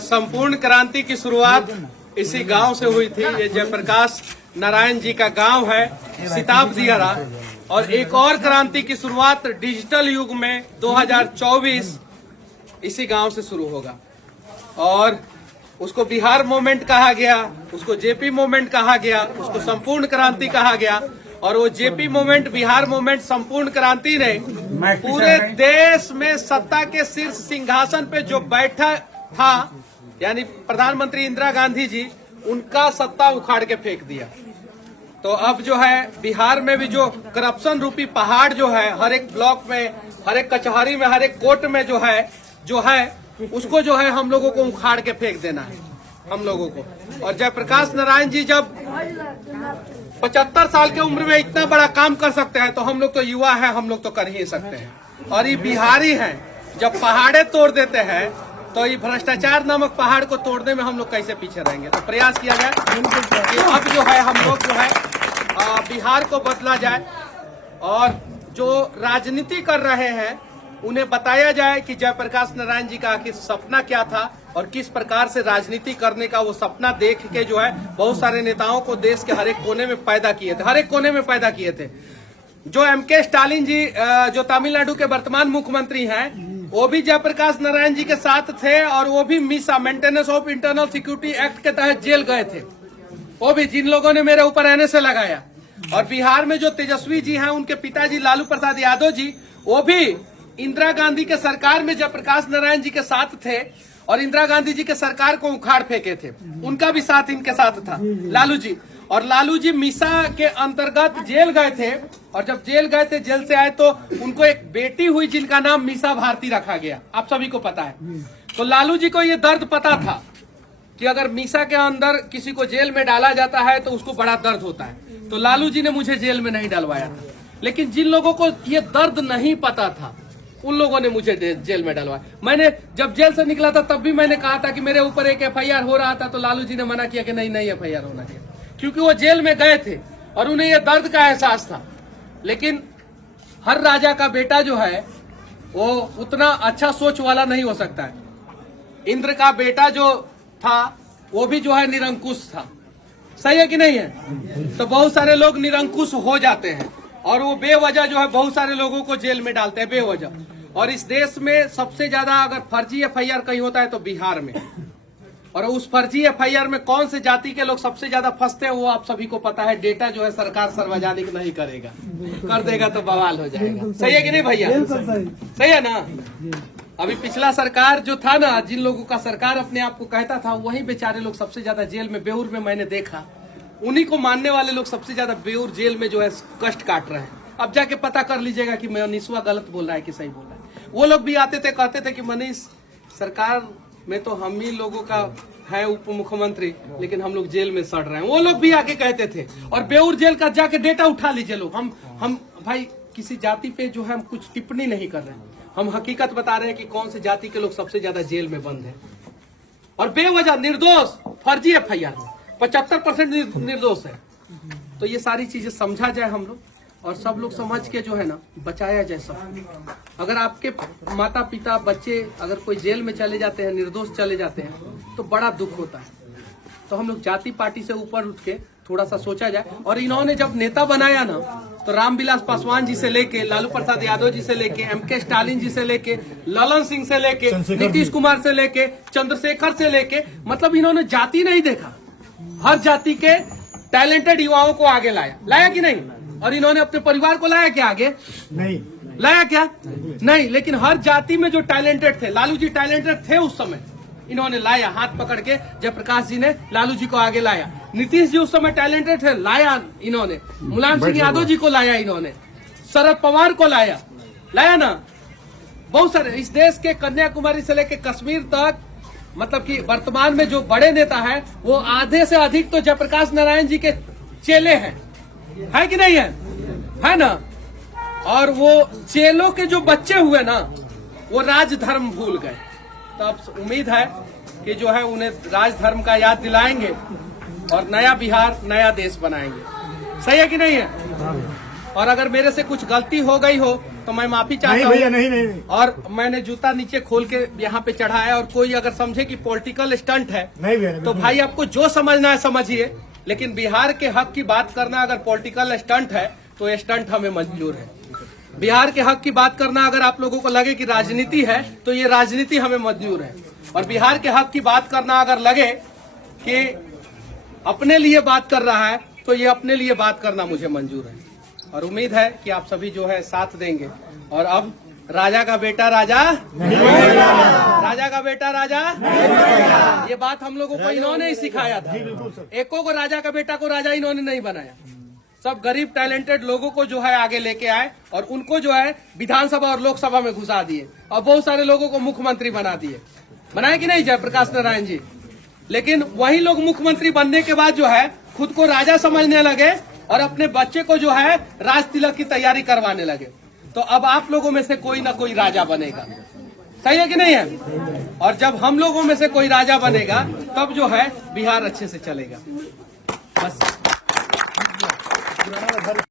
संपूर्ण क्रांति की शुरुआत इसी गांव से हुई थी। ये जयप्रकाश नारायण जी का गांव है, सिताब दियारा। और एक और क्रांति की शुरुआत डिजिटल युग में 2024 इसी गांव से शुरू होगा। और उसको बिहार मूवमेंट कहा गया, उसको जेपी मूवमेंट कहा गया, उसको संपूर्ण क्रांति कहा गया। और वो जेपी मूवमेंट, बिहार मूवमेंट, संपूर्ण क्रांति ने पूरे देश में सत्ता के शीर्ष सिंहासन पे जो बैठा था, यानी प्रधानमंत्री इंदिरा गांधी जी, उनका सत्ता उखाड़ के फेंक दिया। तो अब जो है बिहार में भी जो करप्शन रूपी पहाड़ जो है, हर एक ब्लॉक में, हर एक कचहरी में, हर एक कोर्ट में जो है उसको जो है हम लोगों को उखाड़ के फेंक देना है, हम लोगों को। और जयप्रकाश नारायण जी जब 75 साल की उम्र में इतना बड़ा काम कर सकते हैं, तो हम लोग तो युवा हैं, हम लोग तो कर ही सकते हैं। और ये बिहारी हैं, जब पहाड़े तोड़ देते हैं तो ये भ्रष्टाचार नामक पहाड़ को तोड़ने में हम लोग कैसे पीछे रहेंगे। तो प्रयास किया जाए कि अब जो है हम लोग जो है बिहार को बदला जाए। और जो राजनीति कर रहे हैं उन्हें बताया जाए कि जयप्रकाश नारायण जी का आखिर सपना क्या था और किस प्रकार से राजनीति करने का वो सपना देख के जो है बहुत सारे नेताओं को देश के हर एक कोने में पैदा किए थे, हर एक कोने में पैदा किए थे। जो एमके स्टालिन जी जो तमिलनाडु के वर्तमान मुख्यमंत्री हैं, वो भी जयप्रकाश नारायण जी के साथ थे। और वो भी मिसा maintenance of internal security act के तहत जेल गए थे, वो भी, जिन लोगों ने मेरे ऊपर एनएसए लगाया। और बिहार में जो तेजस्वी जी हैं, उनके पिताजी लालू प्रसाद यादव जी, वो भी इंदिरा गांधी के सरकार में जयप्रकाश नारायण जी के साथ थे और इंदिरा गांधी जी के सरकार को उखाड़ फेंके थे। उनका भी साथ इनके साथ था, लालू जी। और लालू जी मिसा के अंतर्गत जेल गए थे। और जब जेल गए थे, जेल से आए तो उनको एक बेटी हुई जिनका नाम मीसा भारती रखा गया, आप सभी को पता है। तो लालू जी को ये दर्द पता था कि अगर मीसा के अंदर किसी को जेल में डाला जाता है तो उसको बड़ा दर्द होता है। तो लालू जी ने मुझे जेल में नहीं डलवाया था। लेकिन जिन लोगों को ये दर्द नहीं पता था, उन लोगों ने मुझे जेल में डलवाया। मैंने जब जेल से निकला था तब भी मैंने कहा था कि मेरे ऊपर एक एफआईआर हो रहा था, तो लालू जी ने मना किया कि नहीं एफआईआर होना चाहिए, क्योंकि वो जेल में गए थे और उन्हें ये दर्द का एहसास था। लेकिन हर राजा का बेटा जो है वो उतना अच्छा सोच वाला नहीं हो सकता है। इंद्र का बेटा जो था वो भी जो है निरंकुश था, सही है कि नहीं है? तो बहुत सारे लोग निरंकुश हो जाते हैं और वो बेवजह जो है बहुत सारे लोगों को जेल में डालते हैं, बेवजह। और इस देश में सबसे ज्यादा अगर फर्जी एफआईआर कहीं होता है तो बिहार में। और उस फर्जी एफआईआर में कौन से जाति के लोग सबसे ज्यादा फंसते हैं वो आप सभी को पता है। डेटा जो है सरकार सार्वजनिक नहीं करेगा, कर देगा तो बवाल हो जाएगा। सही है कि नहीं भैया? सही है ना? अभी पिछला सरकार जो था ना, जिन लोगों का सरकार अपने आप को कहता था, वही बेचारे लोग सबसे ज्यादा जेल में, बेऊर में मैंने देखा, उन्हीं को मानने वाले लोग सबसे ज्यादा बेऊर जेल में जो है कष्ट काट रहे हैं। अब जाके पता कर लीजिएगा कि मनीषवा गलत बोल रहा है कि सही बोल रहा है। वो लोग भी आते थे, कहते थे कि मनीष, सरकार में तो हम ही लोगों का है उप मुख्यमंत्री, लेकिन हम लोग जेल में सड़ रहे हैं। वो लोग भी आके कहते थे। और बेऊर जेल का जाके डेटा उठा लीजिए लोग। हम भाई किसी जाति पे जो है हम कुछ टिप्पणी नहीं कर रहे हैं, हम हकीकत बता रहे हैं कि कौन से जाति के लोग सबसे ज्यादा जेल में बंद है और बेवजह निर्दोष फर्जी एफआईआर में 75% निर्दोष है। तो ये सारी चीजें समझा जाए हम लोग, और सब लोग समझ के जो है ना बचाया जाए सब। अगर आपके माता पिता बच्चे अगर कोई जेल में चले जाते हैं, निर्दोष चले जाते हैं, तो बड़ा दुख होता है। तो हम लोग जाति पार्टी से ऊपर उठ के थोड़ा सा सोचा जाए। और इन्होंने जब नेता बनाया ना, तो रामविलास पासवान जी से लेके, लालू प्रसाद यादव जी से लेके, एमके स्टालिन जी से लेके, ललन सिंह से लेके, नीतीश कुमार से लेके, चंद्रशेखर से लेके, मतलब इन्होंने जाति नहीं देखा, हर जाति के टैलेंटेड युवाओं को आगे लाया कि नहीं? और इन्होंने अपने परिवार को लाया क्या आगे? नहीं लाया क्या? नहीं। लेकिन हर जाति में जो टैलेंटेड थे, लालू जी टैलेंटेड थे उस समय, इन्होंने लाया, हाथ पकड़ के जयप्रकाश जी ने लालू जी को आगे लाया। नीतीश जी उस समय टैलेंटेड थे, लाया इन्होंने। मुलायम सिंह यादव जी को लाया इन्होंने, शरद पवार को लाया ना। बहुत सारे इस देश के कन्याकुमारी से लेके कश्मीर तक, मतलब कि वर्तमान में जो बड़े नेता हैं वो आधे से अधिक तो जयप्रकाश नारायण जी के चेले हैं, है कि नहीं है ना? और वो चेलों के जो बच्चे हुए ना, वो राजधर्म भूल गए। तो अब उम्मीद है कि जो है उन्हें राजधर्म का याद दिलाएंगे और नया बिहार, नया देश बनाएंगे। सही है कि नहीं है? और अगर मेरे से कुछ गलती हो गई हो तो मैं माफी चाहता नहीं हूँ। भैया, नहीं। और मैंने जूता नीचे खोल के यहाँ पे चढ़ाया, और कोई अगर समझे कि पॉलिटिकल स्टंट है नहीं भैया, तो भाई आपको जो समझना है समझिए, लेकिन बिहार के हक की बात करना अगर पॉलिटिकल स्टंट है तो ये स्टंट हमें मंजूर है। बिहार के हक की बात करना अगर आप लोगों को लगे कि राजनीति है तो ये राजनीति हमें मंजूर है। और बिहार के हक की बात करना अगर लगे कि अपने लिए बात कर रहा है तो ये अपने लिए बात करना मुझे मंजूर है। और उम्मीद है कि आप सभी जो है साथ देंगे। और अब राजा का बेटा राजा राजा का बेटा राजा, ये बात हम लोगों को इन्होंने ही सिखाया था। एको को राजा का बेटा को राजा इन्होंने नहीं बनाया। सब गरीब टैलेंटेड लोगों को जो है आगे लेके आए और उनको जो है विधानसभा और लोकसभा में घुसा दिए और बहुत सारे लोगों को मुख्यमंत्री बना दिए। बनाए कि नहीं जयप्रकाश नारायण जी? लेकिन वही लोग मुख्यमंत्री बनने के बाद जो है खुद को राजा समझने लगे और अपने बच्चे को जो है राज तिलक की तैयारी करवाने लगे। तो अब आप लोगों में से कोई ना कोई राजा बनेगा। सही है कि नहीं है? और जब हम लोगों में से कोई राजा बनेगा तब जो है बिहार अच्छे से चलेगा। बस।